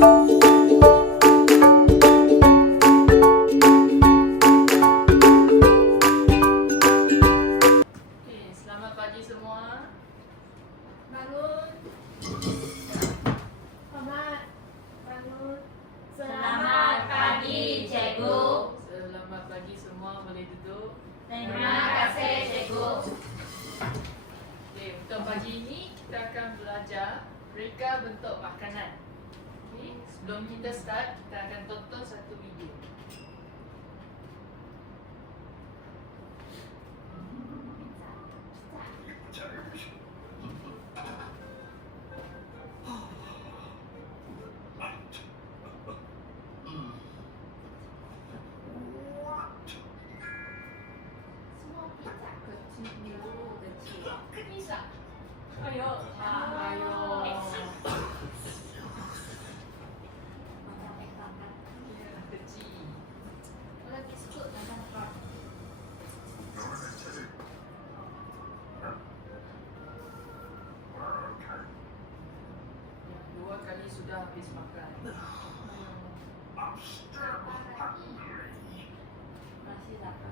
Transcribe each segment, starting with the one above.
Selamat pagi semua. Bangun. Selamat. Bangun. Selamat pagi, Cikgu. Selamat pagi semua, boleh duduk. Terima kasih, Cikgu. Okey, untuk pagi ini kita akan belajar reka bentuk makanan. Okey, sebelum kita start, kita akan tonton satu video. Semua pizza kecil dulu, kecil. Bisa. Ayo. Ayo. Ya, kecil. Kalau biskut makan apa? Yang dua kali sudah habis makan. Masih lapar.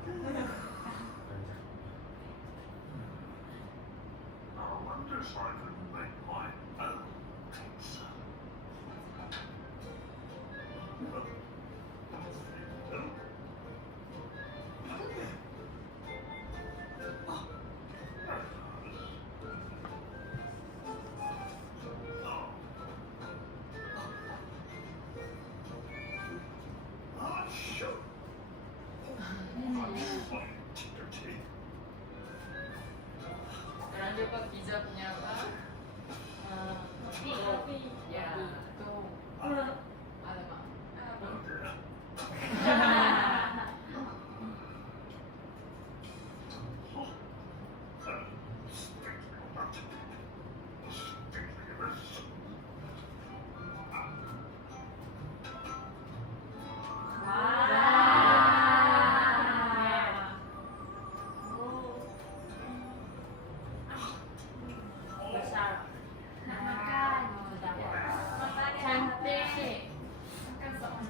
Sekarang dia buat pizza punya apa? Kopi. Ya, tu. Alamak. Besar. Nak makan. Cantik. Makan semua.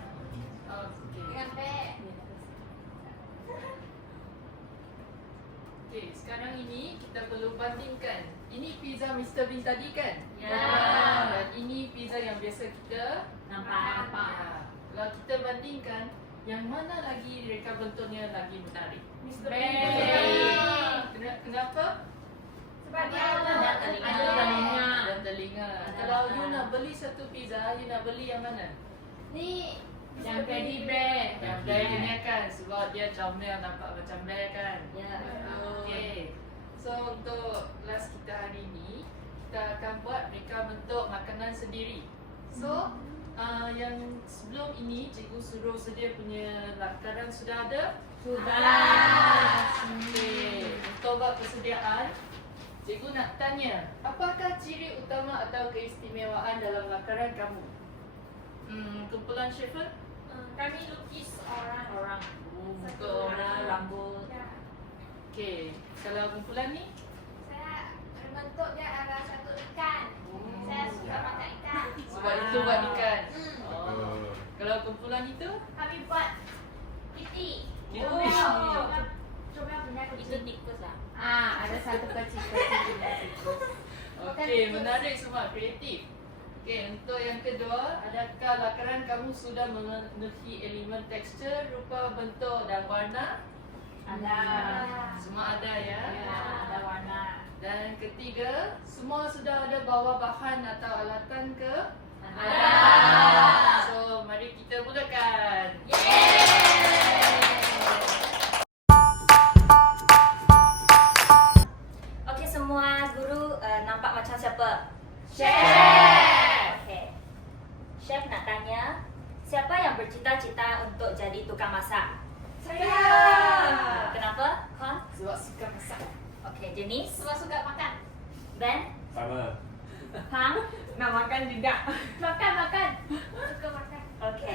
Okey. Dengan teh. Okey, sekarang ini kita perlu bandingkan. Ini pizza Mr. Bean tadi kan? Ya. Dan ini pizza yang biasa kita Nampak. Ya. Kalau kita bandingkan, yang mana lagi reka bentuknya lagi menarik? Mr. Bean. Kenapa? Sebab dia Ada telinga. ada telinga. Dan telinga. Ada Kalau mata. you nak beli satu pizza, you nak beli yang mana? Ni Yang teddy bear. Yang bear ni kan, sebab dia comel nampak macam bear kan? Ya. Okey. So untuk kelas kita hari ini, kita akan buat reka bentuk makanan sendiri. So yang sebelum ini cikgu suruh sedia punya lakaran sudah ada? Sudah. Okey. Untuk buat persediaan, cikgu nak tanya, apakah ciri utama atau keistimewaan dalam lakaran kamu? Kumpulan Schaefer? kami lukis orang. Orang. Muka orang, rambut. Ya. Okey. Kalau kumpulan ni? Saya bentuk dia ada satu ikan. Saya suka makan ikan. Sebab itu buat ikan. Hmm. Oh. Kalau kumpulan itu? Kami buat titi. Oh. Coba punya Itu kucing. tikus lah. Ada satu kecil-kecil punya tikus. Okey, menarik semua, kreatif. Okey, untuk yang kedua, adakah lakaran kamu sudah memenuhi elemen tekstur, rupa, bentuk dan warna? Ada. Semua ada ya. Ya, ada warna. Dan ketiga, semua sudah ada bawa bahan atau alatan ke? Ada. So, mari kita mulakan. Okey semua, guru nampak macam siapa? Chef. Okey. Chef nak tanya, siapa yang bercita-cita untuk jadi tukang masak? Saya. Kenapa? Kon? Sebab suka masak. Okey, Jenis? Semua suka makan. Ben? Sama. Pang? Nak makan juga. Makan. Suka makan. Okey.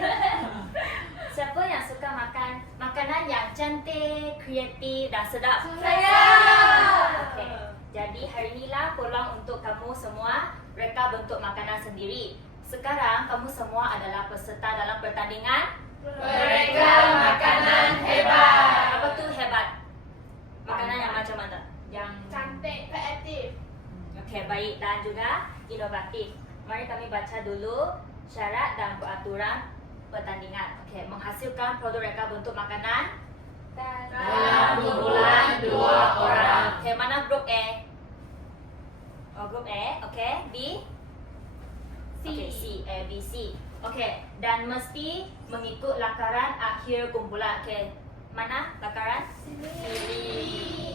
Siapa yang suka makan makanan yang cantik, kreatif dan sedap? Saya. Okey. Jadi hari inilah peluang untuk kamu semua reka bentuk makanan sendiri. Sekarang kamu semua adalah peserta dalam pertandingan. Mereka makanan hebat. Apa tu hebat? Makanan yang macam mana? Yang Cantik, kreatif. Okey, baik dan juga inovatif. Mari kami baca dulu syarat dan peraturan pertandingan. Okey, menghasilkan produk reka bentuk makanan dalam kumpulan 2 orang. Okey, mana grup A? Oh, grup A. Okey, B? C. Okey, C, A, B, C. Okey, dan mesti mengikut lakaran akhir kumpulan. Okey, mana lakaran?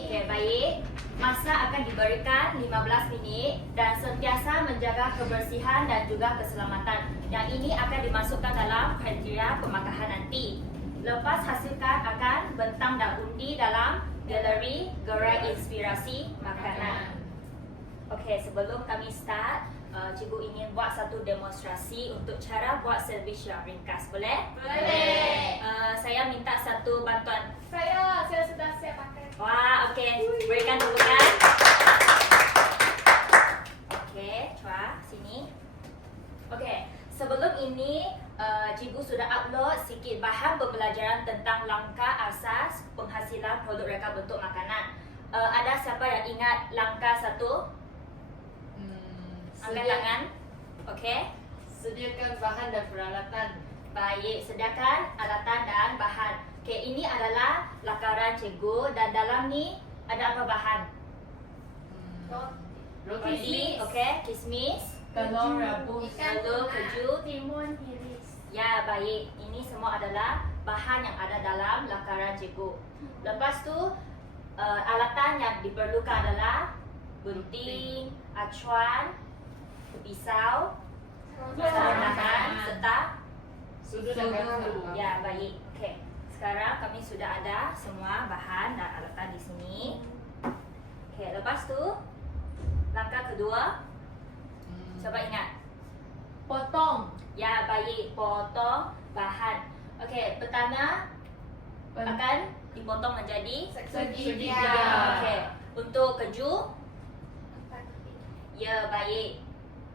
Okey, baik. Masa akan diberikan 15 minit dan sentiasa menjaga kebersihan dan juga keselamatan. Yang ini akan dimasukkan dalam kriteria pemakahan nanti. Lepas hasilkan akan bentang dan undi dalam galeri gerai inspirasi makanan. Okey, sebelum kami start, cikgu ingin buat satu demonstrasi untuk cara buat sandwich yang ringkas. Boleh? Boleh. Saya minta satu bantuan. Saya sudah siap pakai. Wah, okey. Berikan tepukan. Okey, Chua, sini. Okey, sebelum ini cikgu sudah upload sikit bahan pembelajaran tentang langkah asas penghasilan produk reka bentuk makanan. Ada siapa yang ingat langkah 1? Angkat tangan. Okey. Sediakan bahan dan peralatan. Baik, sediakan alatan dan bahan. Okey, ini adalah lakaran cikgu dan dalam ni ada apa bahan? Roti, okey, kismis, Telur rebus. telur, keju. Timun, iris. Ya, baik. Ini semua adalah bahan yang ada dalam lakaran cikgu. Lepas tu, alatan yang diperlukan adalah gunting, acuan, pisau, sarung tangan serta Sudu dan garam. ya, baik. Okey. Sekarang kami sudah ada semua bahan dan alatan di sini. Okey, lepas tu langkah kedua, coba ingat. Potong. Ya, baik. Potong bahan. Okey, pertama akan dipotong menjadi Segitiga. okey. Untuk keju, ya, baik.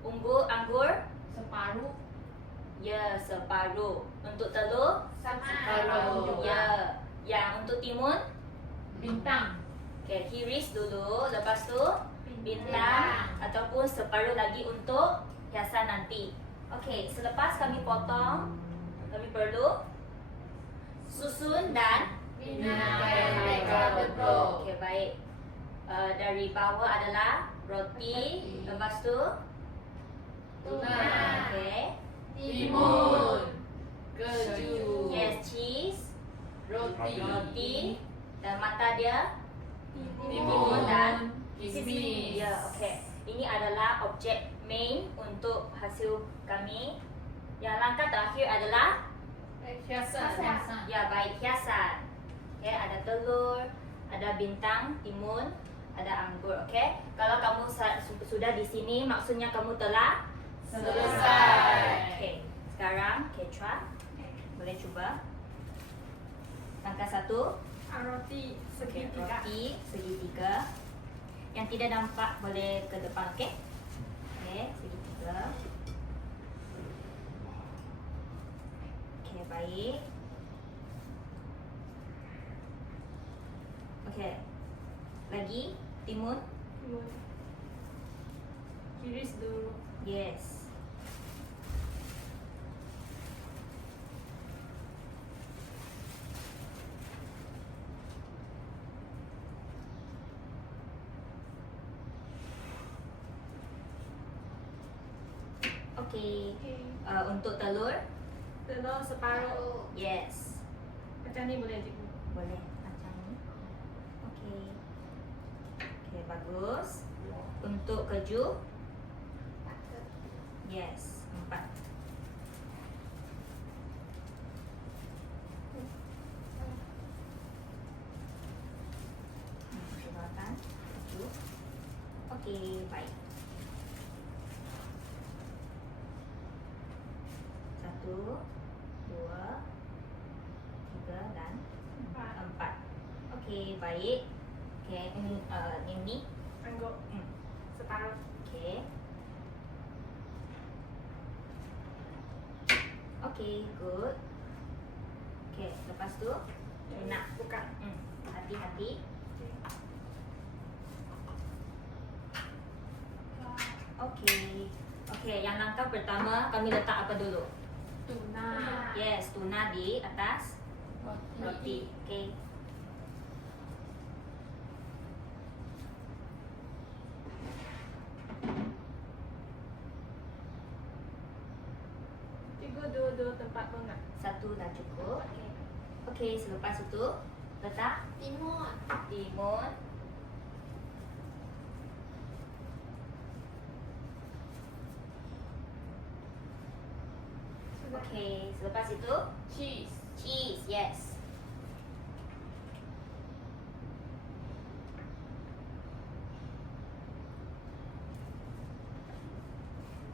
Anggur, Separuh. ya, separuh. Untuk telur, Separuh. ya. Yang untuk timun, Bintang. okey, iris dulu. Lepas tu bintang ataupun separuh lagi untuk hiasan nanti. Okey, selepas kami potong, kami perlu susun dan Binakan reka bentuk. okey, baik. Dari bawah adalah roti, lepas tu Tuna. okey, Timun. Keju. yes, cheese, Roti. dan mata dia Timun dan kismis. ya, okey. Ini adalah objek main untuk hasil kami. Yang langkah terakhir adalah Hiasan. ya, baik, hiasan. Okey, ada telur, ada bintang, timun, ada anggur. Okey. Kalau kamu sudah di sini, maksudnya kamu telah Selesai. Okey. Sekarang Ketra boleh cuba. Langkah 1. Roti Okey, roti segitiga. Yang tidak nampak boleh ke depan, okey? Okey, segitiga. Okey, baik. Okey. Lagi timun. Iris dulu. Yes. Okey. Untuk telur, Telur separuh. yes. Macam ni boleh cikgu. Boleh macam ni. Okey. Okey, bagus. Untuk keju, yes, 4. Keluarkan keju. Okey, baik. 1, 2, 3 dan 4. Okey, baik. Okey, ini Anggur separuh. okey. Okay, good. Okay, lepas tu tuna. Buka. Hati-hati. Okay. Okay, yang langkah pertama kami letak apa dulu? Tuna. Yes, tuna di atas roti. Okay. Cikgu dua-dua tempat banget. Satu dah cukup. Okay, selepas itu letak Timun. timun. Okay, selepas itu Cheese. cheese. Yes.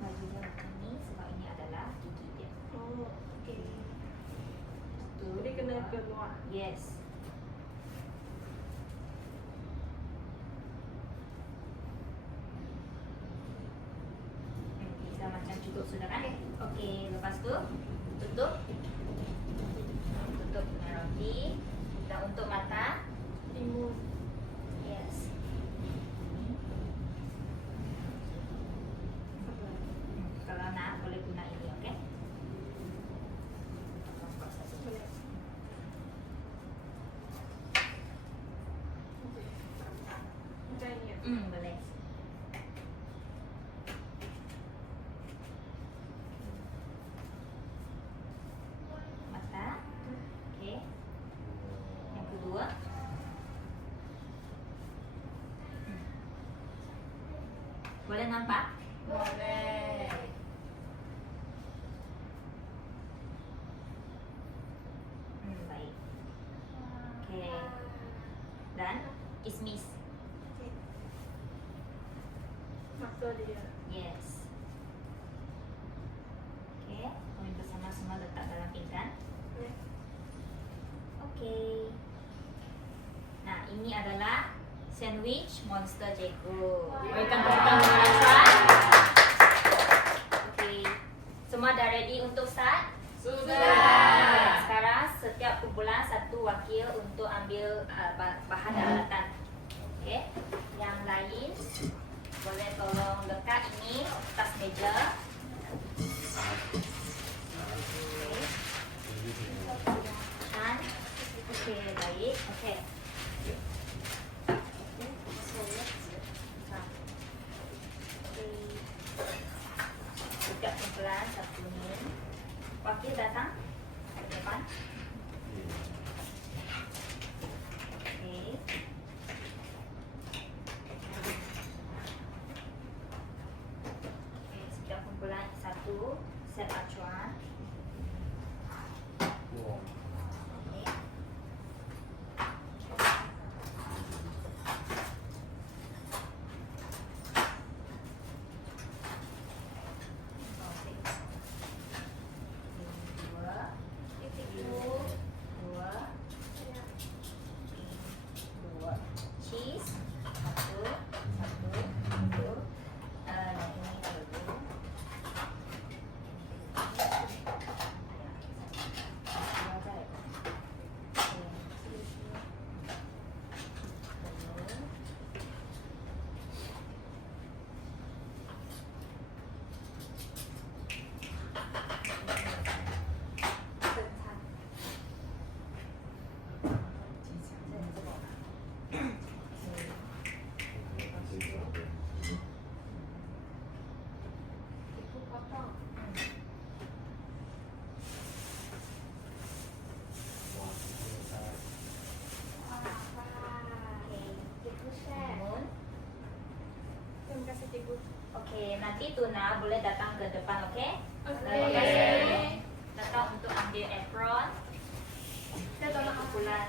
Bajunya macam ni sebab ini adalah gigi dia. Oh, okey. Satu, Jadi kena dua. keluar. Yes. Bisa macam cukup sudah kan? Okey, lepas tu tutup. Tutup dengan roti. Dan untuk mata, Timun. yes. Kalau nak boleh guna ini, okey? Boleh. Macam ni. Boleh. Mata. Okey. Yang kedua. Boleh nampak? Boleh. Baik. Okey. Dan kismis. Masa dia. Yes. Okey, kami bersama-sama letak dalam pinggan. Ya. Okey. Nah, ini adalah sandwich monster Jeko. Berikan tepuk tangan Nasra. Okey. Semua dah ready untuk start? Sudah. Sekarang setiap kumpulan satu wakil untuk ambil bahan dan alatan. Okey. Yang lain boleh tolong lekat ini atas meja. Okey. Dan okey, baik. Okey. Setiap kumpulan satu ni. Wakil datang ke depan. Okey. Okey, setiap kumpulan satu set acuan. Okey. Dua, dua, cheese, satu, satu, dan ini dulu. Cikgu potong. Cikgu share. Timun. Terima kasih cikgu. Okey, nanti tuna boleh datang ke depan, okey? Okey. Datang untuk ambil apron. Saya tolong Kumpulan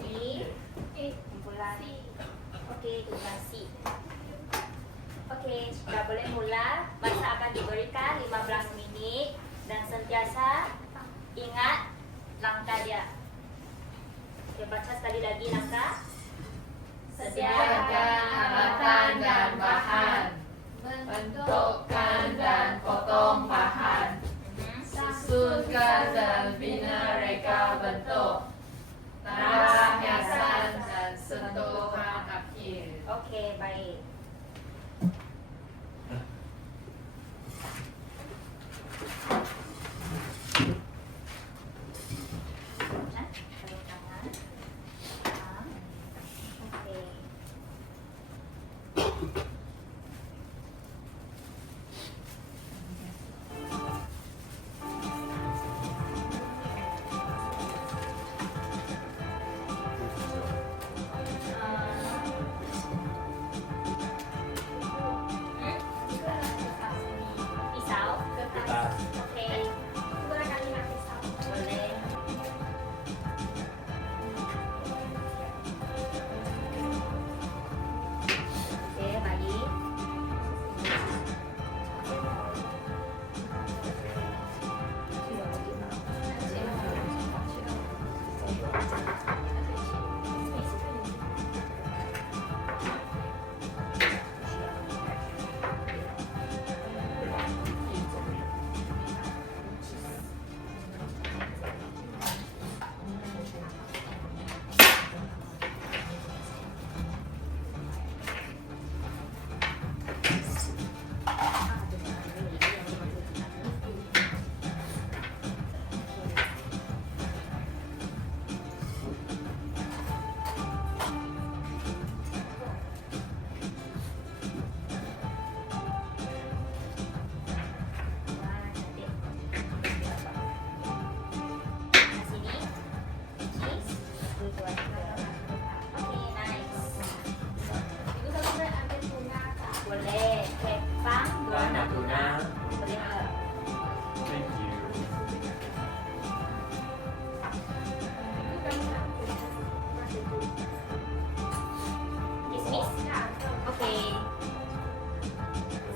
B, Eh, kumpulan C. Okey, kumpulan C. Okey, sudah boleh mula. Masa akan diberikan 15 minit dan sentiasa ingat langkah dia. Okey, baca sekali lagi langkah. Sediakan alatan dan bahan. Bentukkan dan potong bahan. Mhm. Susun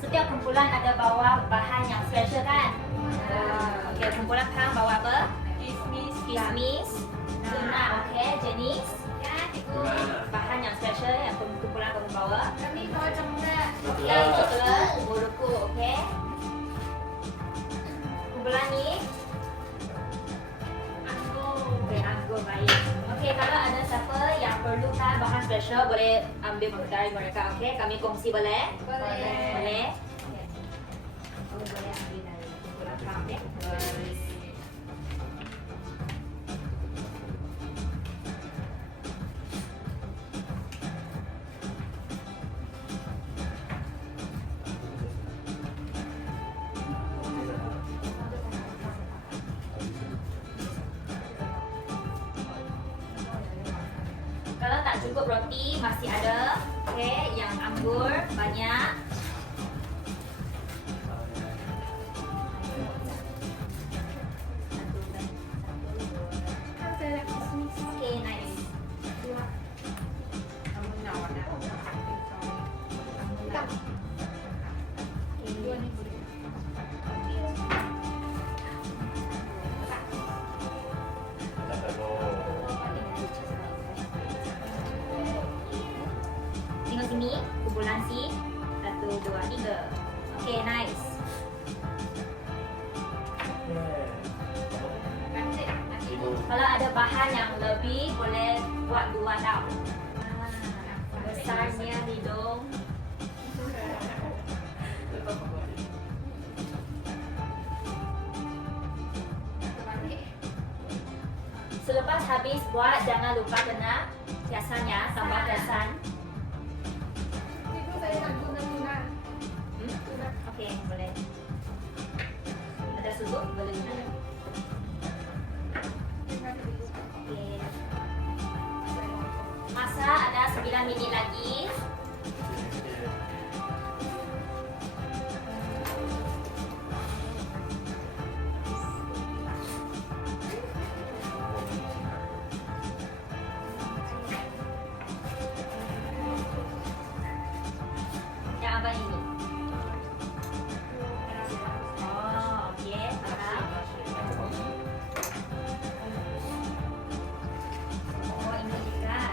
setiap kumpulan ada bawa bahan yang special kan? Okey, kumpulan Pang bawa apa? Kismis, tuna, okey, jenis Ya, cikgu. bahan yang special yang kumpulan kamu bawa. Kami bawa coklat. Okey, coklat, buruku, okey. Kumpulan ni okey, anggur baik. Okey, kalau ada siapa yang perlukan bahan special boleh ambil dari mereka, okey? Kami kongsi boleh? Boleh. Boleh? Okey. Oh, boleh ambil dari kumpulan Pang, okey? Kalau tak cukup roti masih ada, okey, yang anggur banyak. Kan saya nak kismis. Okey, nice. Dua. Tak. Dua ni boleh. Tengok sini, kumpulan C. 1, 2, 3. Okey, nice. Cantik. Nanti Kalau ada bahan yang lebih boleh buat 2 tau. Besarnya hidung. balik. Selepas habis buat jangan lupa kena hiasannya, tambah hiasan. Cikgu, saya nak guna tuna. Tuna. Okey, boleh. Ada sudut boleh guna. Okey. Masa ada 9 minit lagi. Yang apa ini? Oh, okey. Faham. Oh, ini ikan.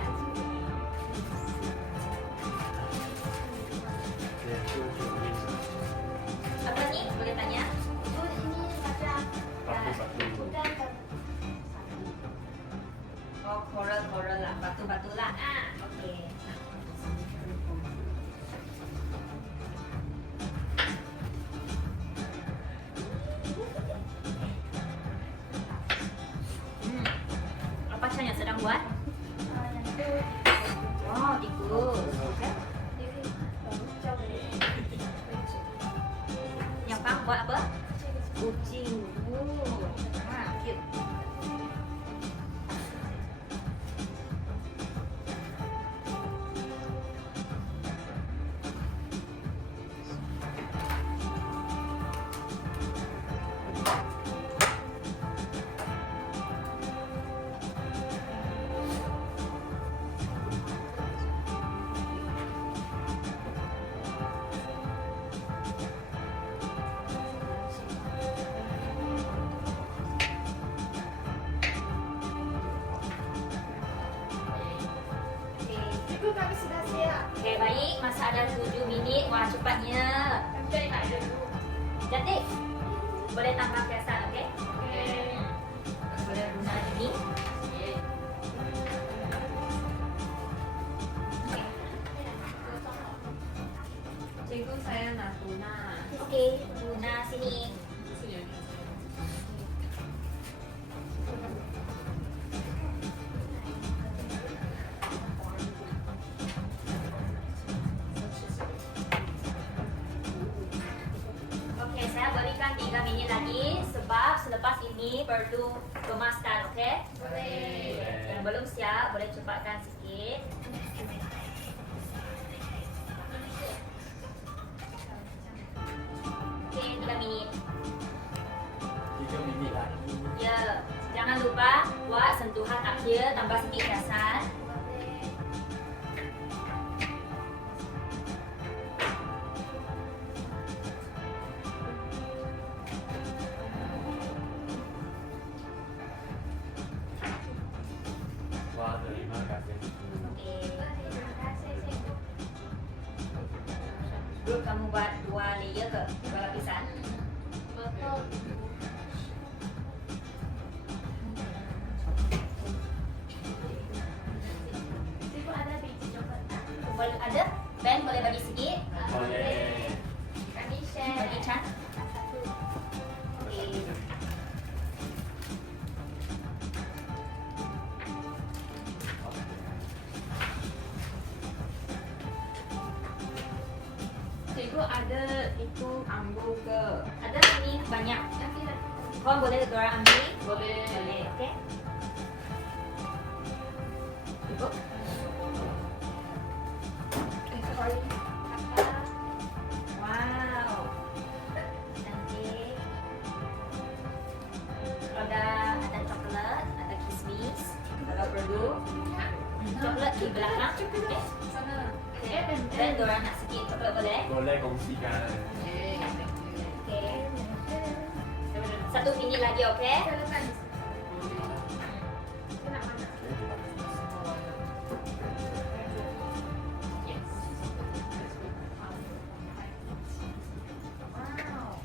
Apa ni? Boleh tanya? Cikgu, ini macam bukan Oh, coral lah, batu-batu lah. Ah, okey. Apa Shan yang sedang buat? yang itu. Oh, tikus. Yang Pang buat apa? Kucing. Oh, cute. Okey. Cikgu, kami sudah siap. Okey, baik. Masa ada 7 minit. Wah, cepatnya. Cantik tak ada dulu. Cantik. Boleh tambah hiasan, okey? Okey. Boleh guna ini. Cikgu, saya nak tuna. Okey, guna sini. Okey, saya berikan 3 minit lagi sebab selepas ini perlu kemaskan, okey? Boleh. Yang belum siap boleh cepatkan sikit. Okey, 3 minit. 3 minit lagi. Ya, jangan lupa buat sentuhan akhir tambah sikit hiasan. Boleh. dua layer ke? Dua lapisan? Betul. Ibu ada biji coklat tak? Boleh ada? Ben boleh bagi sikit? Boleh. Kami share. Bagi Chan? Satu. Okay. Cikgu ada itu anggur ke? Ada ini banyak. Nanti lah. Korang boleh dorang ambil? Boleh. Boleh, okey. Ibu? Sorry. Kakak. Wow. Cantik. Ada coklat, ada kismis, ada perlu. Coklat di belakang. Okey. Sana. Dan dorang nak sikit coklat boleh? Boleh kongsikan. Okay, thank you. Okey. Satu minit lagi, okey? Kita letak di sini. Boleh. Kita nak mana? Yes. Wow.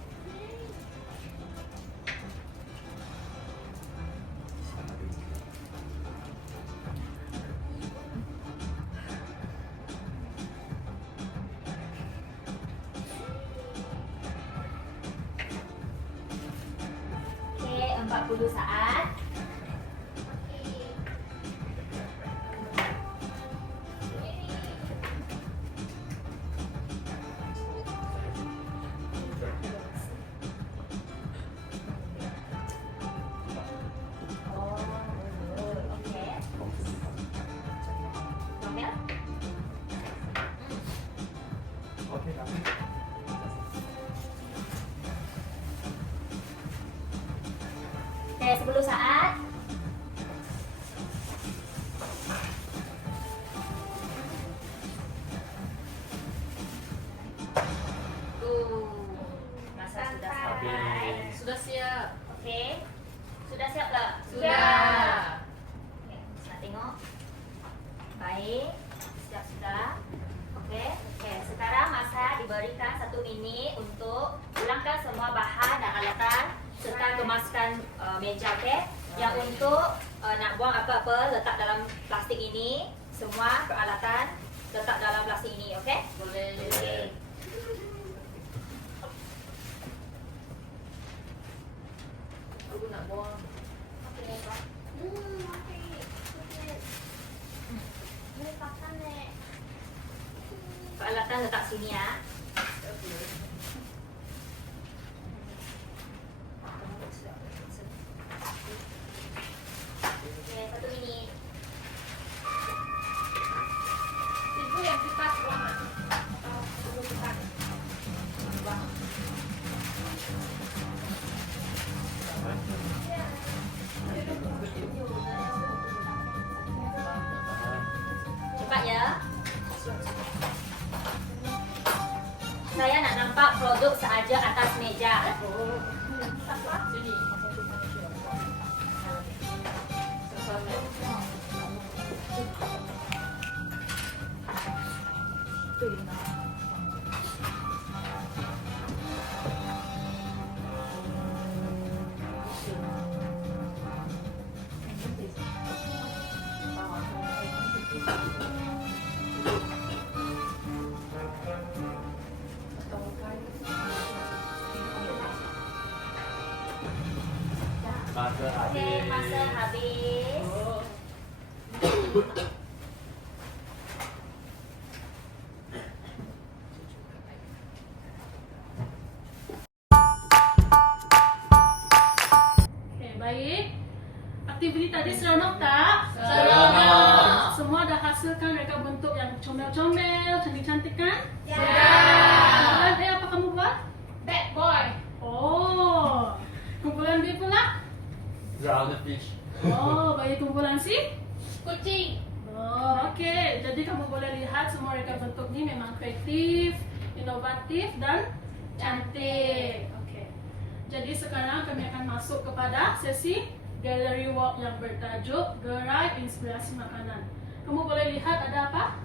Okey, 40 saat. Oh, okey. Nomel? Okey, kami. Okey, 10 saat. Masa sudah sampai. Habis. Sudah siap. Okey. Sudah siap tak? Sudah. Okey, nak tengok. Baik. Siap sudah. Okey. Okey, sekarang masa diberikan 1 minit untuk pulangkan semua bahan dan alatan serta kemaskan meja, okey? Yang untuk nak buang apa-apa letak dalam plastik ini. Semua peralatan letak dalam plastik ini, okey? Boleh. Okey. Aku nak buang. Okey, Pak. Okey. Okey. Ini makan ni. Peralatan letak sini ya. Okey, 1 minit. Ibu yang kipas buang tak? Atau ibu kipas? Buang. Cepat ya. Saya nak nampak produk sahaja atas meja. Sini. Sampai. Masa Okey, habis. masa habis. Oh. Okay, baik. Aktiviti tadi seronok tak? Seronok. Semua dah hasilkan reka bentuk yang comel-comel, cantik-cantik kan? Ya. Kumpulan A apa kamu buat? Bad boy. Oh. Kumpulan B pula? Drown the fish. Oh, bagi kumpulan C? Kucing. Oh, okey. Jadi kamu boleh lihat semua reka bentuk ni memang kreatif, inovatif dan cantik. Okey. Jadi sekarang kami akan masuk kepada sesi gallery walk yang bertajuk Gerai Inspirasi Makanan. Kamu boleh lihat ada apa?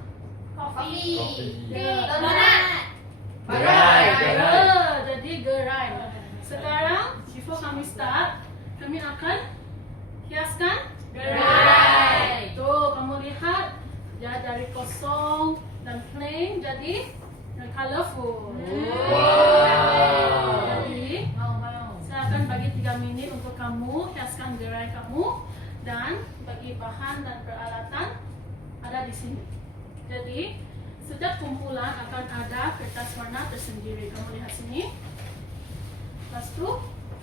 Coffee. Coffee. Ya. Donat. Gerai. Jadi gerai. Sekarang before kami start, kami akan hiaskan Gerai. Tuh, kamu lihat ya dari kosong dan plain jadi colorful. Wow. Jadi Mau. saya akan bagi 3 menit untuk kamu hiaskan gerai kamu dan bagi bahan dan peralatan ada di sini. Jadi setiap kumpulan akan ada kertas warna tersendiri. Kamu lihat sini. Lepas itu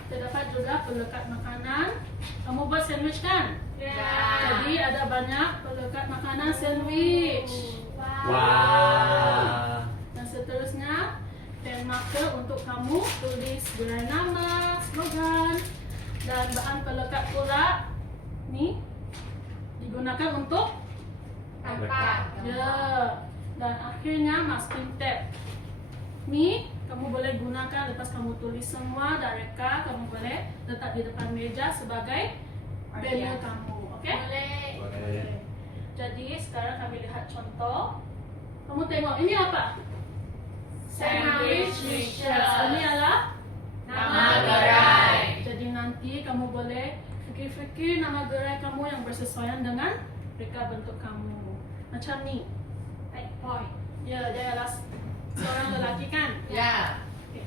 terdapat juga pelekat makanan. Kamu buat sandwich kan? Jadi ada banyak pelekat makanan sandwich. Wow. Dan seterusnya pen marker untuk kamu tulis gerai nama, slogan dan bahan pelekat pula ni digunakan untuk ya. Dan akhirnya masking tape. Ni kamu boleh gunakan lepas kamu tulis semua dan reka, kamu boleh letak di depan meja sebagai banner kamu. Okey? Boleh. Jadi sekarang kami lihat contoh. Kamu tengok ini apa? Sandwich dishes. Ini adalah Nama gerai. Jadi nanti kamu boleh fikir-fikir nama gerai kamu yang bersesuaian dengan reka bentuk kamu. Macam ni. Ya, dia adalah seorang lelaki kan? Ya. Okay.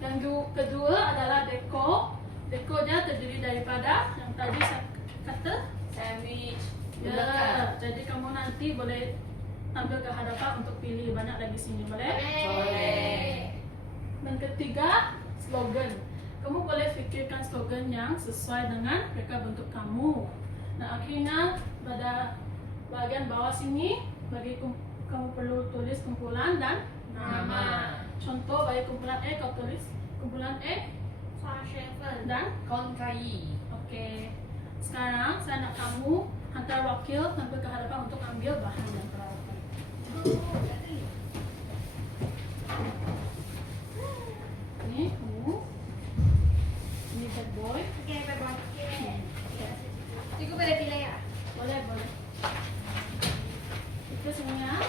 Yang kedua adalah dekor. Dekor dia terdiri daripada yang tadi saya kata Sandwich. ya. Jadi kamu nanti boleh ambil ke hadapan untuk pilih banyak lagi sini, boleh? Boleh. Dan ketiga, slogan. Kamu boleh fikirkan slogan yang sesuai dengan reka bentuk kamu. Nah, akhirnya pada bahagian bawah sini kamu perlu tulis kumpulan dan nama. Contoh bagi kumpulan A, kau tulis kumpulan A dan Konkai. okey. Sekarang saya nak kamu hantar wakil tampil ke hadapan untuk ambil bahan dan peralatan. Ni kamu. Ini bad boy. Cikgu boleh pilih ya? Boleh. Itu semuanya.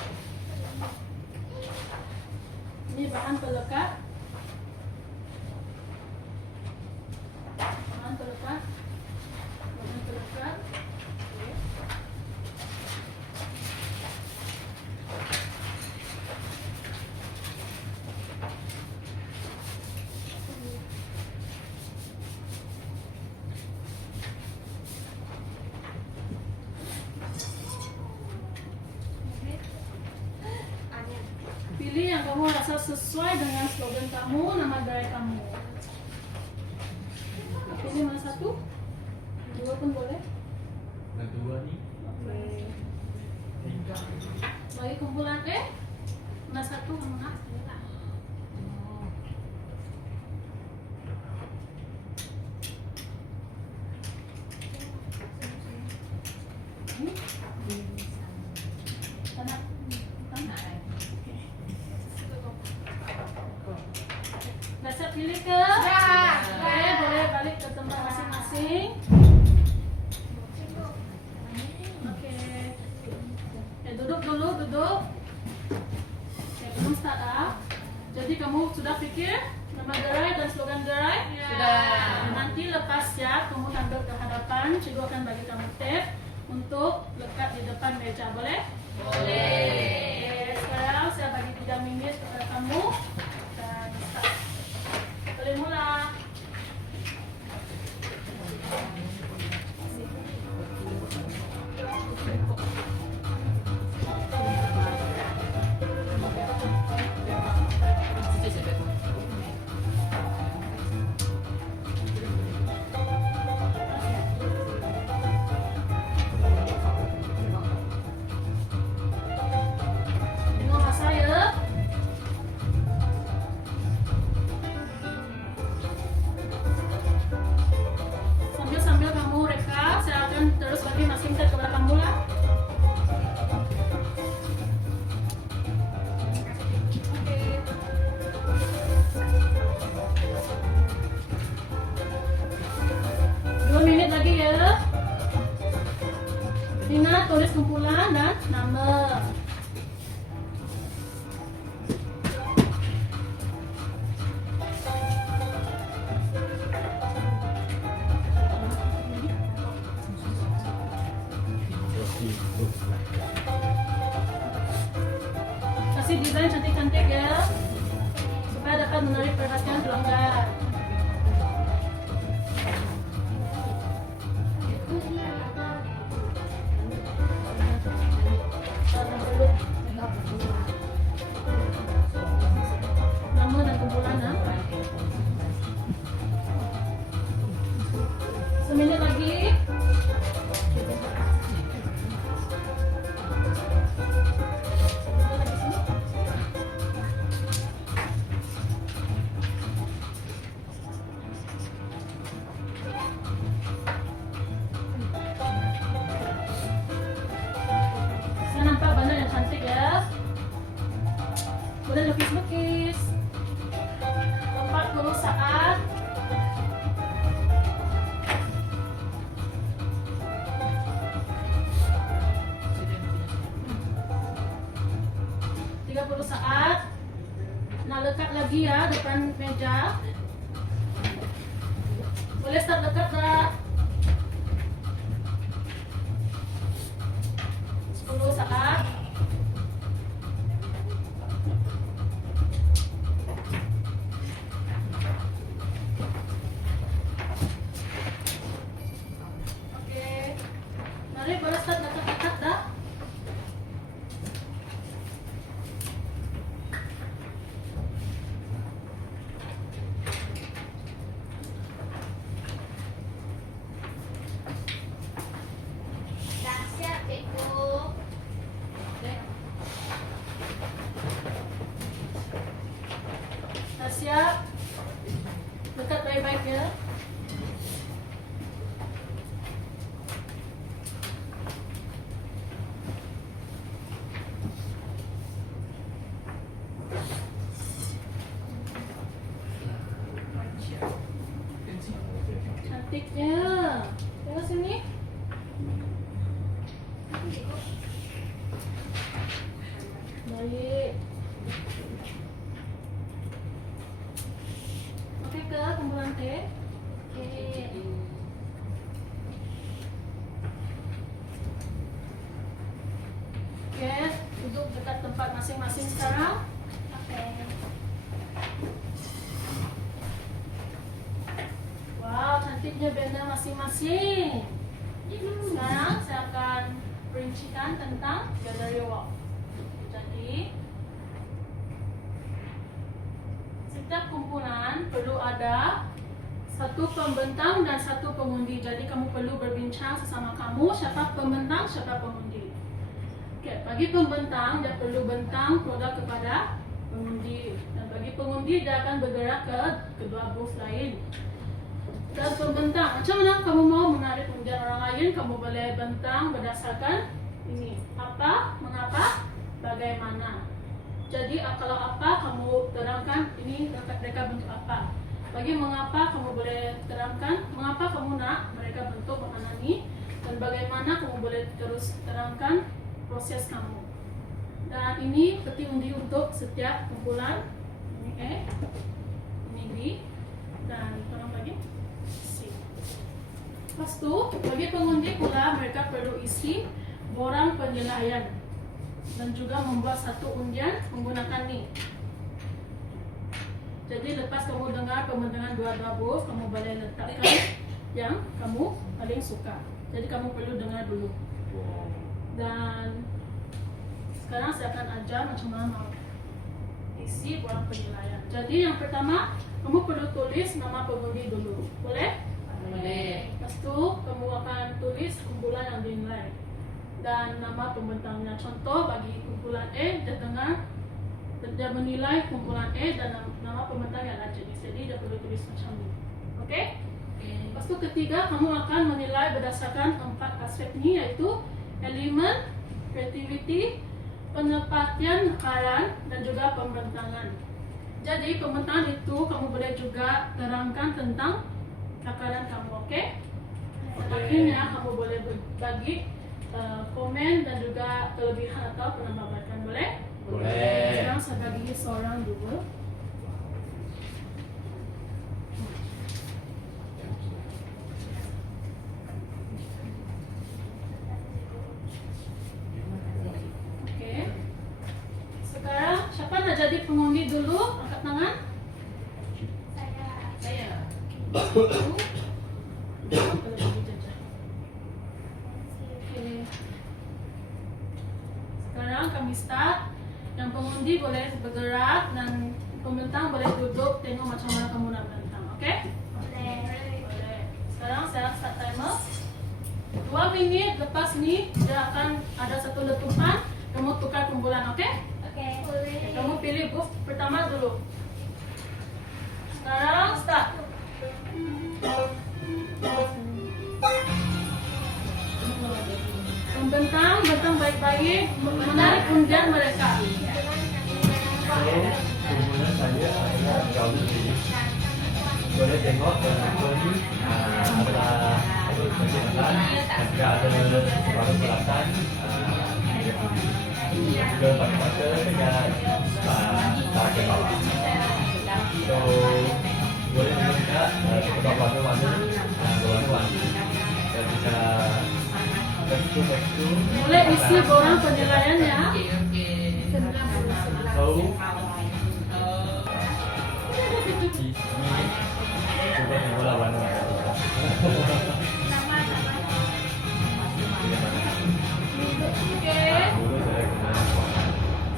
Ini bahan pelekat. Bahan pelekat. Okey. Pilih yang kamu rasa sesuai dengan slogan kamu, nama gerai kamu. Pilih mana satu? Dua pun boleh. Kedua ni. Okey. Tiga. Bagi kumpulan A, mana satu kamu nak? Ini? Tak nak? Tak nak? Okey. Dah siap pilih ke? Okey, boleh balik ke tempat masing-masing. Okey. Duduk dulu, duduk. Okey, belum start ah. Jadi kamu sudah fikir nama gerai dan slogan gerai? Sudah. Nanti lepas siap, kamu tampil ke hadapan. Cikgu akan bagi kamu tape untuk lekat di depan meja. Boleh? Okey, sekarang saya bagi 3 minit kepada kamu. Dan start. Boleh mula. Tengok mak saya. Sambil kamu reka, saya akan terus bagi masing set kepada kamu lah. Dua minit lagi ya. Ingat tulis kumpulan dan nama. lagi ya depan meja. Boleh start dekat dah. 10 saat. Oke. Mari boleh start dekat-dekat dah. Dah siap cikgu. Dah siap? Dekat baik-baik ya. Cantiknya. Tengok sini. Baik. Oke ke kumpulan T. Okey. Oke, duduk dekat tempat masing-masing sekarang. Okey. Wow, cantiknya banner masing-masing. Sekarang saya akan perincikan tentang gallery walk. Jadi, setiap kumpulan perlu ada satu pembentang dan satu pengundi. Jadi kamu perlu berbincang sesama kamu siapa pembentang, siapa pengundi. Oke, bagi pembentang dia perlu bentang produk kepada pengundi, dan bagi pengundi dia akan bergerak ke kedua booth lain. Dan pembentang, macam mana kamu mau menarik undian orang lain, kamu boleh bentang berdasarkan ini. Apa, mengapa, bagaimana. Jadi kalau apa, kamu terangkan ini mereka bentuk apa. Bagi mengapa, kamu boleh terangkan mengapa kamu nak mereka bentuk makanan ini. Dan bagaimana kamu boleh terus terangkan proses kamu. Dan ini peti undi untuk setiap kumpulan. Ini E, ini B, dan tolong lagi C. Lepas tu, bagi pengundi pula mereka perlu isi borang penilaian dan juga membuat satu undian menggunakan ni. Jadi lepas kamu dengar pembentangan dua-dua booth, kamu boleh letakkan yang kamu paling suka. Jadi kamu perlu dengar dulu. Dan sekarang saya akan ajar macam mana isi borang penilaian. Jadi yang pertama, kamu perlu tulis nama pengundi dulu. Boleh? Boleh. Lepas tu, kamu akan tulis kumpulan yang dinilai dan nama pembentangnya. Contoh bagi kumpulan E, dia menilai kumpulan E dan nama pembentang yang ada jenis. Jadi dia perlu tulis macam ni. Okey? Lepas tu ketiga, kamu akan menilai berdasarkan 4 aspek ni, iaitu elemen, creativity, penempatan nakaran dan juga pembentangan. Jadi pembentangan itu kamu boleh juga terangkan tentang nakaran kamu, okey? Dan akhirnya kamu boleh bagi komen dan juga kelebihan atau penambahkan. Boleh? Boleh. Sekarang saya bagi seorang dua. Okey. Sekarang siapa nak jadi pengundi dulu? Angkat tangan. Saya. Okey. Sekarang kami start. Yang pengundi boleh bergerak dan pembentang boleh duduk tengok macam mana kamu nak bentang. Okey? Boleh. Boleh. Sekarang saya start timer. 2 minit lepas ni dia akan ada satu letupan. Kamu tukar kumpulan, okey? Okey. Boleh. Kamu pilih booth pertama dulu. Sekarang start. Membentang, bentang baik-baik, menarik undian mereka. Kumpulan saya adalah jauh lebih. Boleh tengok kumpulan ni adalah perjalanan dan juga ada suara pelatan juga pada mata dengan ke bawah. So boleh juga kita warna-warni warna-warni dan kita tekstur Boleh isi borang penilaian ya. so ini coba bola warna Oke.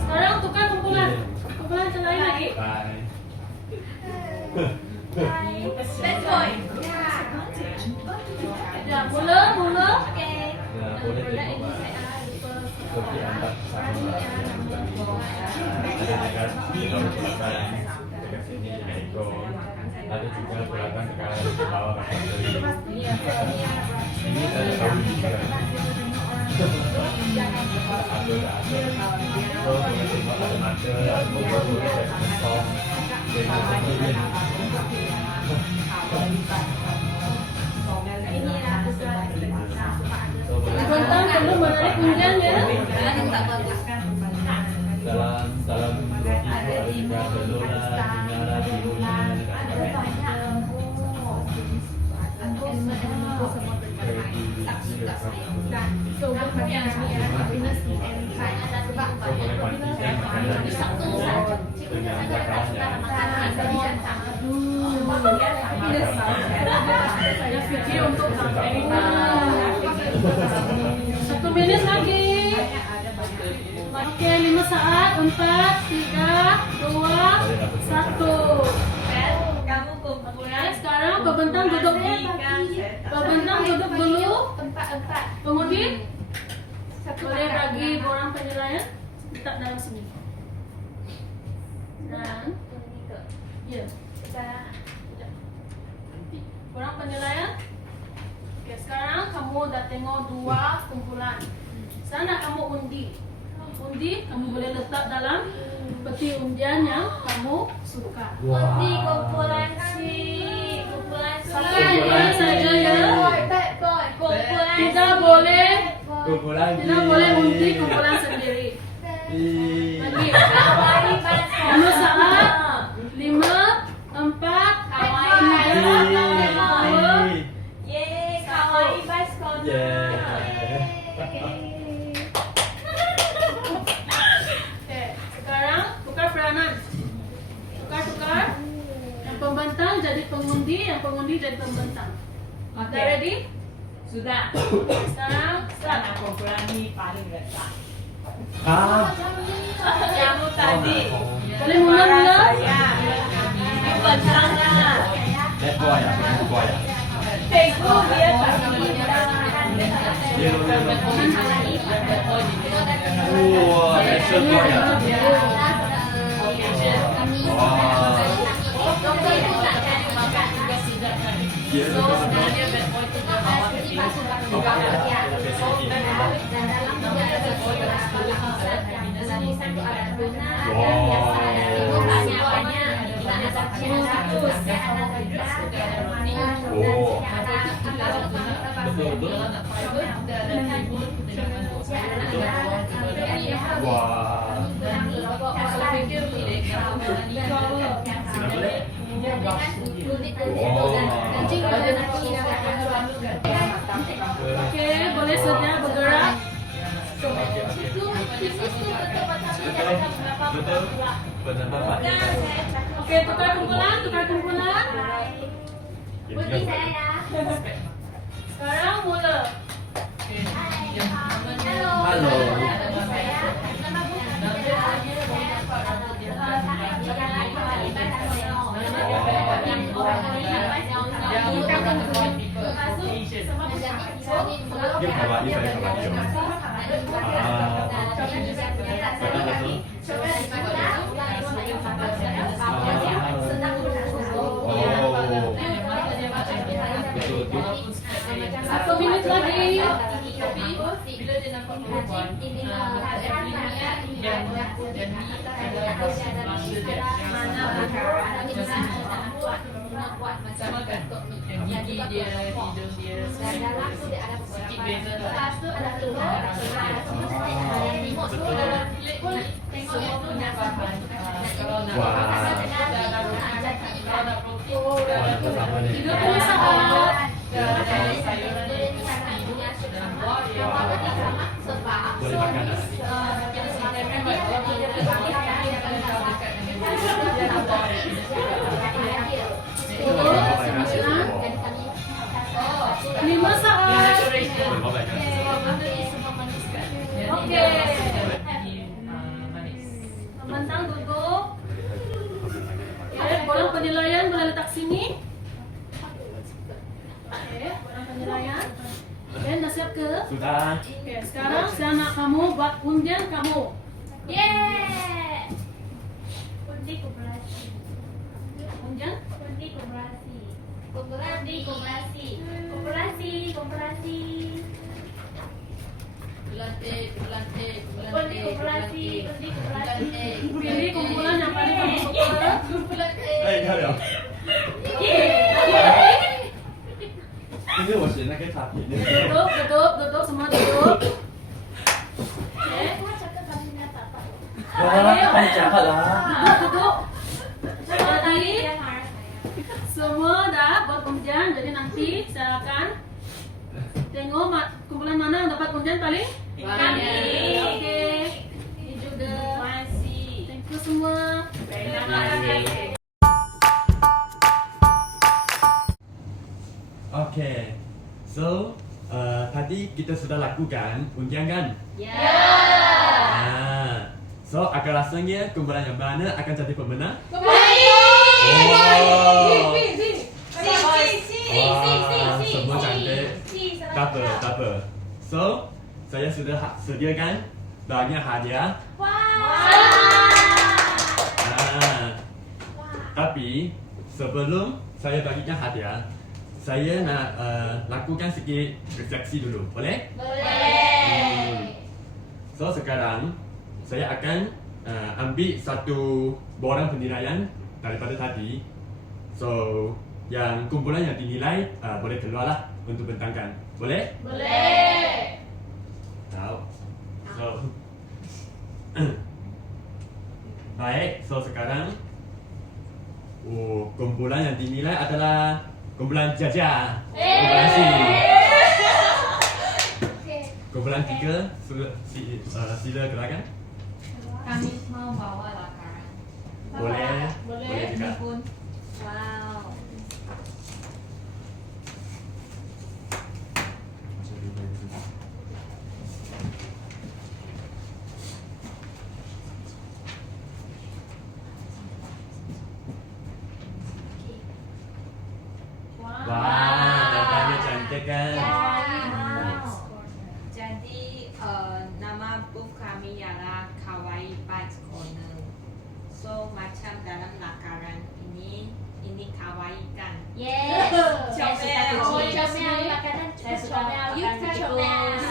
Sekarang tukar kumpulan. Kumpulan yang lain lagi. bye Bad boy. Ya, mula. ya boleh tengok seperti anda sama ada dekat di dalam belakang dekat sini ikon ada juga belakang dekat di bawah bakteri ini saya tahu juga ada so boleh tengok ada mata boleh ada kosong dengan kemudian so boleh Bentang perlu menarik undian ya. dalam roti itu ada juga telur lah, minyak lah, birunya boleh pastikan makanan dengan bakalnya Saya fikir untuk Satu minit lagi. Oke, 5 saat. 4, 3, 2, 1. Kamu kumpulan. Sekarang pembentang duduk. Pembentang duduk dulu. Empat. Pengundi boleh bagi borang penilaian letak dalam sini. Dan ya, borang penilaian. Oke, sekarang kamu dah tengok 2 kumpulan. Sana kamu undi. Kamu boleh letak dalam peti undian yang kamu suka. Undi kumpulan C. Pakai ini saja ya. Bad boy. Kumpulan Tidak boleh kumpulan undi kumpulan sendiri. Lagi. Kawaii 5 saat. 5, 4, 3, 2, Yeay, kawaii bas corner. Oke, sekarang tukar peranan. Tukar. Yang pembentang jadi pengundi, yang pengundi jadi pembentang. Sudah ready? Sudah. Sekarang start. Karena kumpulan ini paling rendah. Kamu tadi. Boleh mula-mula? Bentangnya. Bad boy ya, bad boy ya. Tengku dia pasti Wah, action boy ya. Wah. Dia Sebenarnya bad boy itu dah bawa penting. Oke, boleh saja bergerak. benar. Oke, tukar kumpulan. Putih saya ya. Sekarang mula. Yang pertamanya Halo. Dia bawa dia saya bawa dia. Satu minit lagi. bila dia nampak perempuan dan masa dia sama kan yang gigi dia, hidung dia sikit beza lah. tengok semua punya bahan. Kalau nak Wah. kalau nak protein, Itu sama nih. Tiga punya sahabat. sayuran yang crispy dan buah yang Boleh makan tak? kita sediakan buat Lima saat. Boleh makan kan? Okey. Manis. Bentang duduk. Okey, borang penilaian boleh letak sini. Okey, borang penilaian. Okey, dah siap ke? Sudah. Okey, sekarang saya nak kamu buat undian kamu. Yeay. Undi koperasi. Undian? Undi koperasi. Undi koperasi. Koperasi. Undi koperasi. Undi koperasi. Pilih kumpulan yang paling kamu suka. Eh, 漂亮。因为我选那个差评。 Duduk, semua duduk. Okey, Gua cakap kami nak tak tahu. Wah, kamu jahat lah. duduk. Jadi, Dia marah saya. semua dah buat undian. Jadi nanti saya akan tengok kumpulan mana yang dapat undian paling Banyak. Okey. Ini juga. Masih. Thank you semua. Terima kasih. Okay, so tadi kita sudah lakukan undian kan? So akan rasanya kumpulan yang mana akan jadi pemenang? Oh. Wah, semua cantik. Tak apa. So, saya sudah sediakan banyak hadiah. Tapi sebelum saya bagikan hadiah, saya nak lakukan sikit refleksi dulu, boleh? So sekarang saya akan ambil satu borang penilaian daripada tadi. So yang kumpulan yang dinilai boleh keluarlah untuk bentangkan. Boleh? Tahu. So baik, so sekarang kumpulan yang dinilai adalah kumpulan Jaja. Kumpulan C. Kumpulan 3 sila gerakan. Kami mau bawa lakaran. Boleh juga. Wow. Wah, datanya cantik kan? Jadi nama booth kami ialah Kawaii Bites Corner. So macam dalam lakaran ini kawaii kan? Yes. Saya suka kucing. Comel, makanan Saya suka comel. You makan try tikus. comel.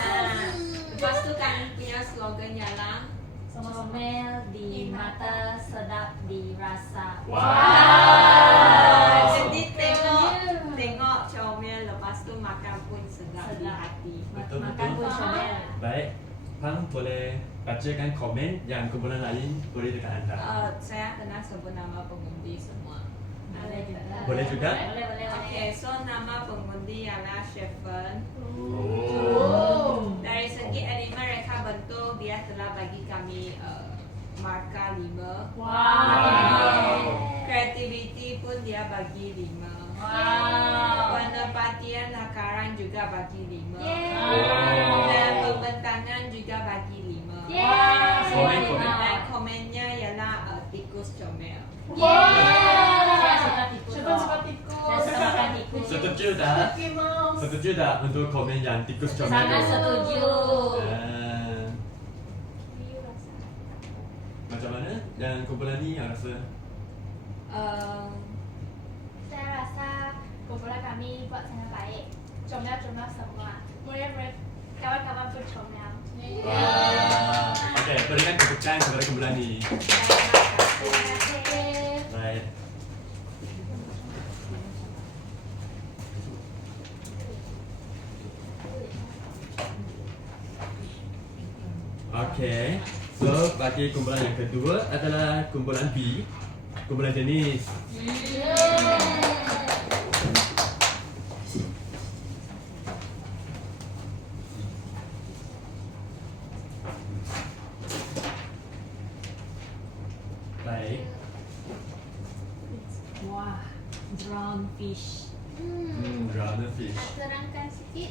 Lepas tu kami punya slogan ialah Comel di mata, sedap di rasa. Wow. Jadi tengok comel, lepas tu makan pun sedap di hati. Makan pun comel. Baik, Pang boleh bacakan komen yang kumpulan lain boleh dekat anda. Saya kena sebut nama pengundi semua. Boleh juga? Boleh. Okay, so nama pengundi ialah Shepherd. Oh. Dari segi elemen reka bentuk, dia telah bagi kami markah 5. Kreativiti pun dia bagi 5. Penempatian lakaran juga bagi 5. Dan pembentangan juga bagi 5. Komen. Dan komennya ialah tikus comel. Saya suka tikus. Siapa suka tikus? Saya suka makan tikus. Setuju tak? Setuju tak untuk komen yang tikus comel? Sangat setuju. Macam mana? Yang kumpulan ni yang rasa? Saya rasa kumpulan kami buat sangat baik. Comel semua. Kawan-kawan pun comel. Okay, berikan keputusan kepada kumpulan ni. Terima kasih. Baik. Okay. So, bagi kumpulan yang kedua adalah kumpulan B, kumpulan jenis. Baik. Wah, drown fish. Drowner fish. Terangkan sikit.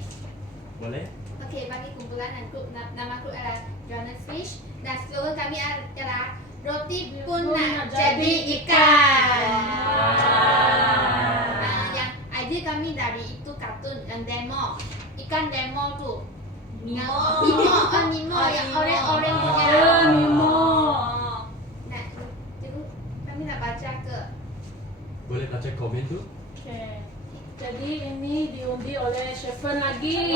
Boleh? Okey, bagi kumpulan dan grup nama grup adalah Drowner Fish dan slogan kami adalah roti pun nak jadi ikan. Yang idea kami dari itu kartun yang demo. Ikan demo tu. Nemo yang oren punya. Nah, cikgu kami nak baca ke. Boleh baca komen tu? Okay. Jadi ini diundi oleh Shefen lagi.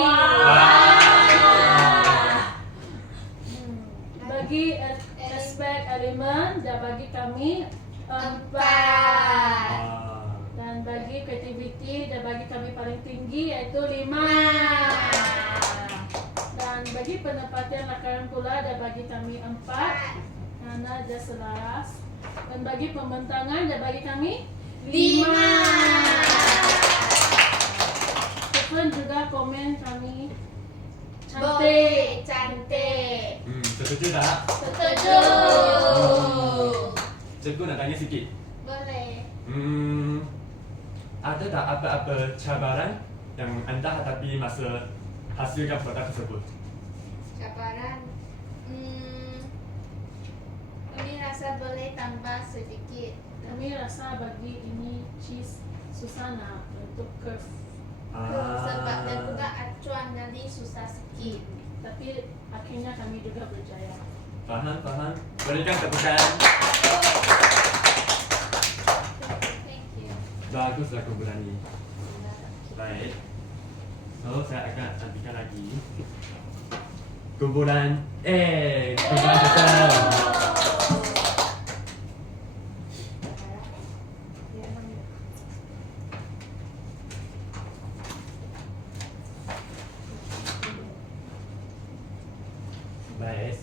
Bagi aspek elemen dia bagi kami 4. Dan bagi kreativiti dia bagi kami paling tinggi iaitu 5. Dan bagi penempatan lakaran pula dia bagi kami 4 kerana dia selaras. Dan bagi pembentangan dia bagi kami 5. Stephen juga komen kami Boleh, cantik. Setuju tak? Setuju. Cikgu nak tanya sikit. Boleh. Ada tak apa-apa cabaran yang anda hadapi masa hasilkan produk tersebut? Cabaran. Kami rasa boleh tambah sedikit. Kami rasa bagi ini cheese susah nak untuk curve. Sebab dan juga acuan jadi susah sikit. Tapi akhirnya kami juga berjaya. Faham? Berikan tepukan. Thank you. Baguslah kumpulan ini. Baik. So, saya akan ambilkan lagi kumpulan kumpulan besar. Baik.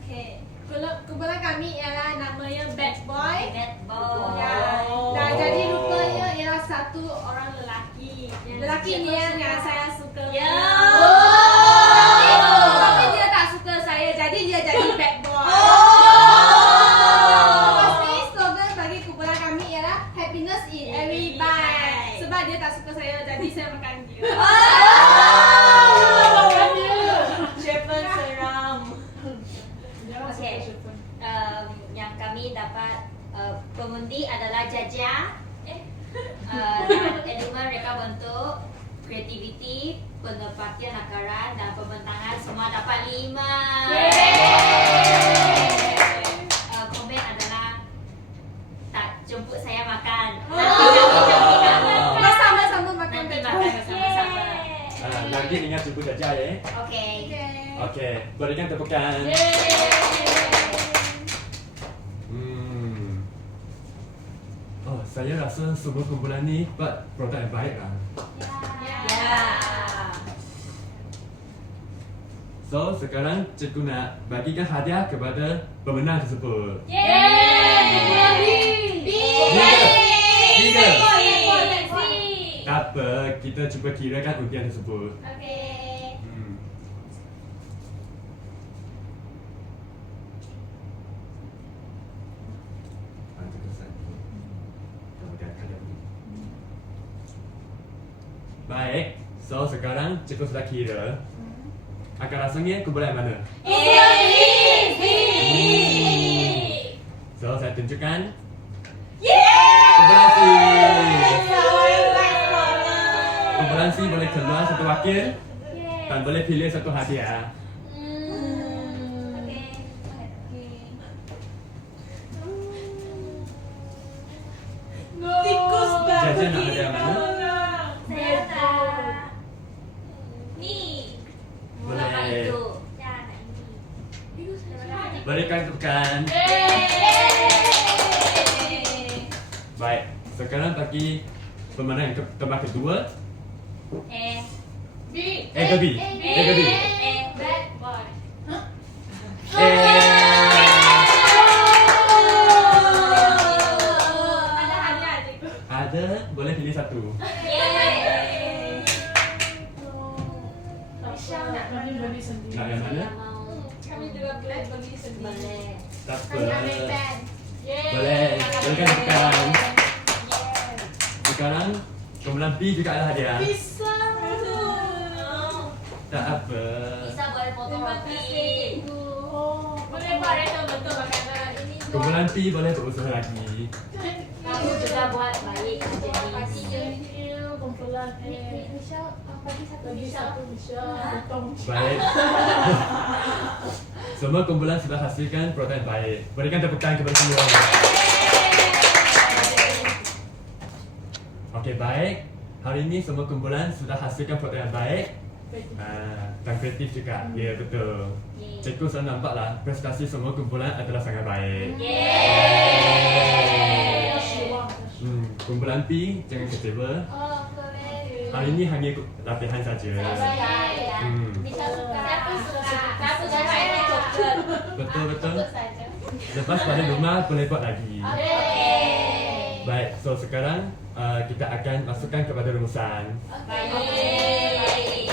Okay. Kumpulan kami ialah namanya Bad Boy. Bad boy. Ya. Dan jadi rupanya ialah satu orang lelaki. Lelaki ni yang saya suka. Ya. Tapi dia tak suka saya, jadi dia jadi bad boy. Pasti slogan bagi kumpulan kami ialah happiness in every bite. Sebab dia tak suka saya, jadi saya makan dia. Shepherd seram. Jangan Okay. suka Shepherd. Yang kami dapat pengundi adalah Jaja. Dan elemen mereka bentuk kreativiti, penempatan lakaran dan pembentangan semua dapat 5. Komen adalah tak jemput saya makan. Nanti Sama-sama makan nanti bad makan boy. bersama-sama. Nanti ingat jemput saja ya. Okay. Okey, berikan tepukan. Oh, saya rasa semua kumpulan ni buat produk yang baik lah. Ya. So, sekarang cikgu nak bagikan hadiah kepada pemenang tersebut. Tiga. Tak apa, kita cuba kirakan undian tersebut. Okay. Baik, so sekarang cikgu sudah kira. Akan rasanya kumpulan yang mana? So, saya tunjukkan. Kumpulan C. Kumpulan C boleh keluar satu wakil dan boleh pilih satu hadiah. Tikus Jaja nak hadiah mana? Saya tak. Ni. Boleh. Apa itu? Ya, nak ini. Berikan tepukan. Baik, sekarang bagi pemenang yang tempat kedua. B. A ke B? A ke B? Bad boy. Ada hadiah cikgu. Ada, boleh pilih satu. Yeay. Kami beli sendiri. Nak yang mana? Kami juga boleh beli sendiri. Boleh. Tak apa. Kami bad. Boleh. Silakan tekan. Sekarang kumpulan B juga ada hadiah. Bisa. Tak apa. Bisa boleh potong roti. Oh, boleh buat reta betul makanan. Ini Kumpulan P boleh berusaha lagi. Kamu juga buat baik jadi. Thank you, kumpulan A. Michelle, bagi satu Bagi Michelle. satu Michelle. Potong. Baik. Semua kumpulan sudah hasilkan produk yang baik. Berikan tepukan kepada semua. Okey, baik. Hari ini semua kumpulan sudah hasilkan produk yang baik. Dan kreatif juga. Ya, betul. Cikgu sudah nampaklah prestasi semua kumpulan adalah sangat baik. Yeay. Kumpulan P jangan kecewa. Oh, boleh. Hari ini hanya latihan saja. Michelle suka. Aku suka. Aku suka ini coklat. Betul betul. Ikut saja. Lepas balik rumah boleh buat lagi. Okay. Baik, so sekarang kita akan masukkan kepada rumusan. Baik.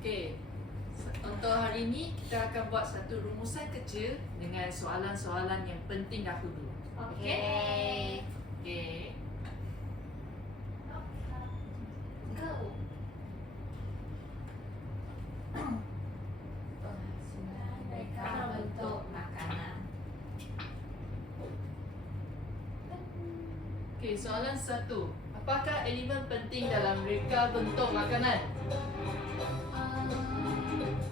Okey. Untuk hari ini kita akan buat satu rumusan kecil dengan soalan-soalan yang penting dahulu. Okay. Okey. Go. Mereka bentuk makanan. Okey, soalan 1. Apakah elemen penting dalam reka bentuk makanan?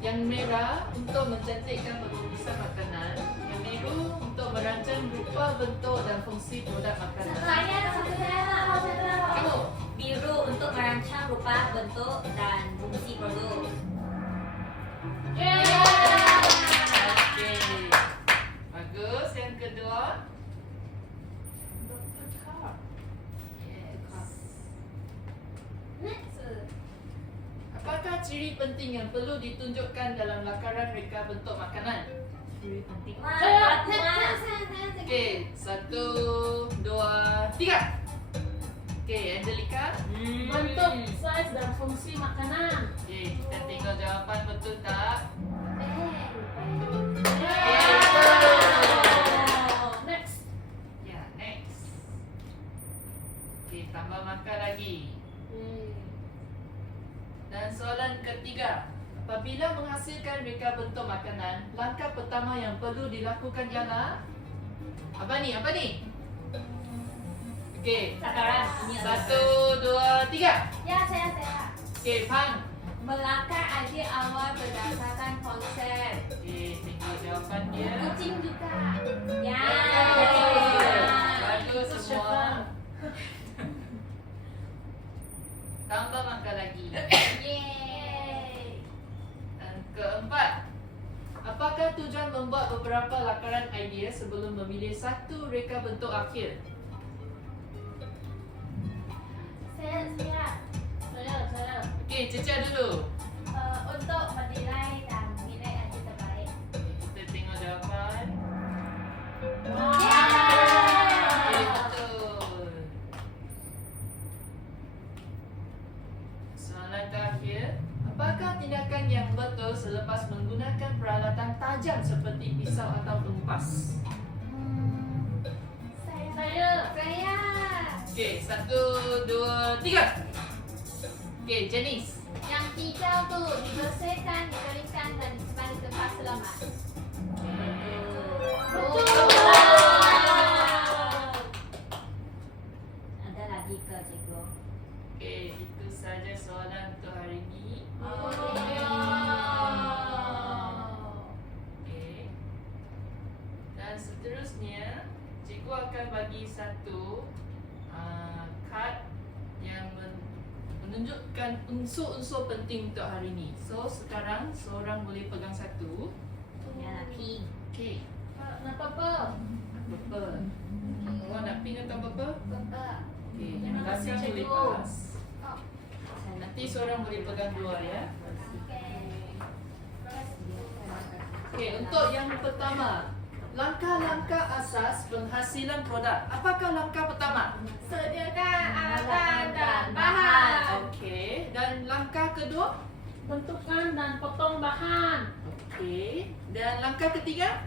Yang merah untuk mencantikkan bentuk makanan, yang biru untuk merancang rupa, bentuk dan fungsi produk makanan. Kamu? Biru untuk merancang rupa, bentuk dan fungsi produk. Okey. Bagus. Yang kedua. Apakah ciri penting yang perlu ditunjukkan dalam lakaran reka bentuk makanan? Ciri penting. Saya. Okey, 1, 2, 3. Okey, Angelica. Bentuk, size dan fungsi makanan. Okey, kita tengok jawapan betul tak? Next. Ya, next. Okey, tambah markah lagi. Dan soalan ketiga. Apabila menghasilkan reka bentuk makanan, langkah pertama yang perlu dilakukan ialah apa ni? Apa ni? Okey. Sekarang ini adalah 1, 2, 3. Ya, saya. Okey, Pang. Melangkah ide awal berdasarkan konsep. Okey, tengok jawapan dia. Kucing juga. Ya. Bagus semua. Tambah markah lagi. Yeay. Dan keempat. Apakah tujuan membuat beberapa lakaran idea sebelum memilih satu reka bentuk akhir? Saya. Saya. Okey, Cecia dulu. Untuk menilai dan menilai yang terbaik. Kita tengok jawapan. Ya. Okey, betul. Soalan terakhir. Apakah tindakan yang betul selepas menggunakan peralatan tajam seperti pisau atau pempas? Saya. Okey, 1, 2, 3. Okey, Janice. Yang tiga tu dibersihkan, dikeringkan dan disimpan di tempat selamat. Ada lagi ke cikgu? Okey, itu saja soalan untuk hari ini. Okey. Dan seterusnya, cikgu akan bagi satu kad yang menunjukkan unsur-unsur penting untuk hari ini. So, sekarang seorang boleh pegang satu. Ya, pink. Okey. Nak apa? Purple. Awak nak pink atau purple? Bapak. Okey, terima kasih Cikgu Ikhlas. Nanti seorang boleh pegang dua ya. Okey, untuk yang pertama, langkah-langkah asas penghasilan produk. Apakah langkah pertama? Sediakan alatan dan bahan. Okey, dan langkah kedua? Bentukan dan potong bahan. Okey, dan langkah ketiga?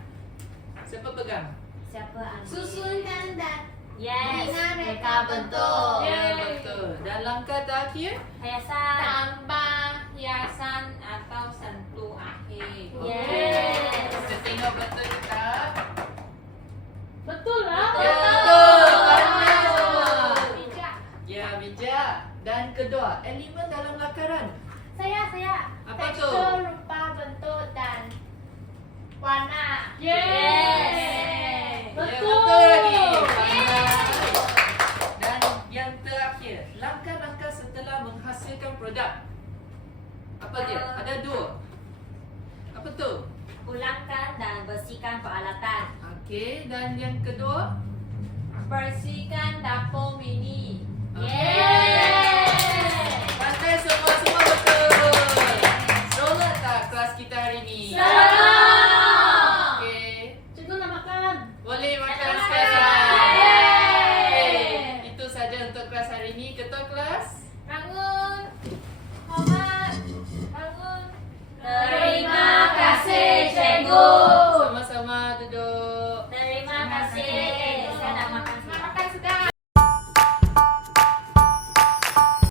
Siapa pegang? Siapa ambil? Susunkan dan Yes, Bina mereka reka bentuk. Ya, betul. Dan langkah terakhir? Hiasan. Tambah hiasan atau sentuh akhir. Yes. Kita tengok betul tak? Betul lah. Ya, betul. Pandai Betul. semua. bijak. Ya, bijak. Dan kedua, elemen dalam lakaran. Saya Apa tu? tekstur, rupa, bentuk dan warna. Yes. Ya, Betul. betul lagi. Pandai. Dan yang terakhir, langkah-langkah setelah menghasilkan produk. Apa dia? Ada dua. Apa tu? Ulangkan dan bersihkan peralatan. Okey, dan yang kedua? Bersihkan dapur mini. Yes. Pandai semua betul. Seronok tak kelas kita hari ni? Seronok. Okey. Cikgu nak makan. Boleh makan Selamat sekarang. makan. Okey, itu saja untuk kelas hari ini. Ketua kelas. Bangun. Hormat. Bangun. Terima kasih, cikgu. Sama-sama duduk. Terima kasih.